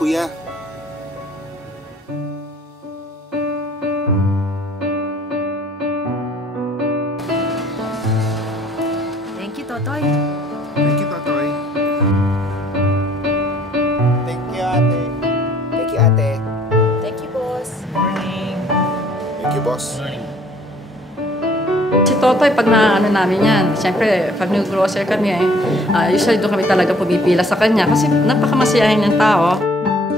kuya. Thank you, Totoy. Thank you, Totoy. Thank you, ate. Thank you, ate. Thank you, boss. Morning. Thank you, boss. Si Totoy, pag naano namin yan, siyempre, pag nag-grocery kami, usually doon kami talaga pumipila sa kanya kasi napakamasayahin ng tao.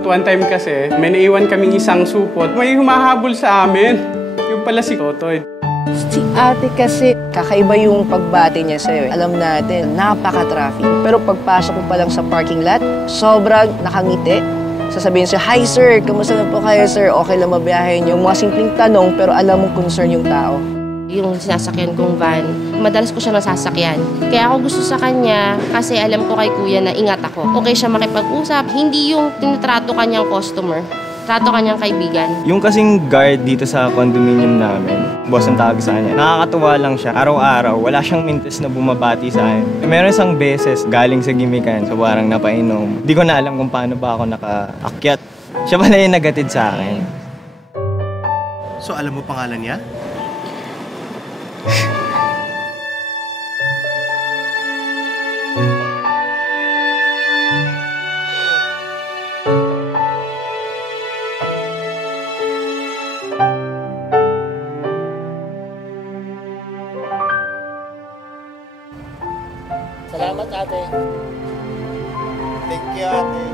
One time kasi, may naiwan kaming isang supot. May humahabol sa amin. Yung pala si Totoy. Si ate kasi, kakaiba yung pagbati niya sa'yo. Alam natin, napaka-traffic. Pero pagpasok mo pa lang sa parking lot, sobrang nakangiti. Sasabihin siya, "Hi sir, kamusta na po kayo sir? Okay lang mabiyahe niyo." Yung mga simpleng tanong, pero alam mong concern yung tao. Yung sinasakyan kong van, madalas ko siya nasasakyan. Kaya ako gusto sa kanya kasi alam ko kay kuya na ingat ako. Okay siya makipag-usap, hindi yung tinatrato kanyang customer, trato kanyang kaibigan. Yung kasing guard dito sa condominium namin, boss ang tawag sa kanya, nakakatuwa lang siya. Araw-araw, wala siyang mintes na bumabati sa akin. Meron isang beses galing sa gimikan, so parang napainom. Di ko na alam kung paano ba ako nakaakyat. Siya pala yung nagatid sa akin. So, alam mo pangalan niya? Salamat, ate. Thank you, ate.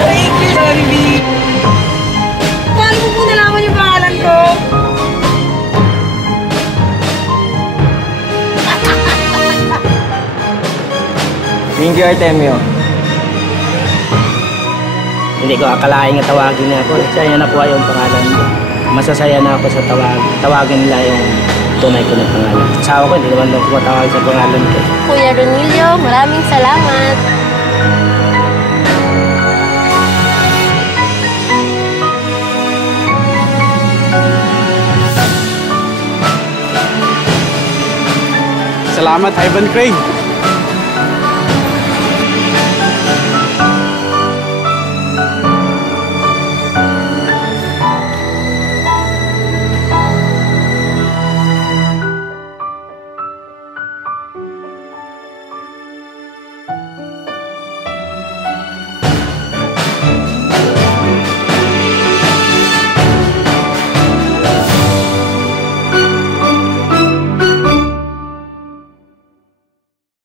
Thank you, Jollibee! Paano mo po nalaman yung pangalan ko? Thank you, Artemio. Hindi ko akalain nga tawagin niya ako. Siya na po yung pangalan ko. Masasaya na ako sa tawagin nila yung tunay ko na pangalan. Asawa ko, hindi naman lang tumatawag sa pangalan ko. Kuya Ronilio, maraming salamat. Salamat, Ivan Craig.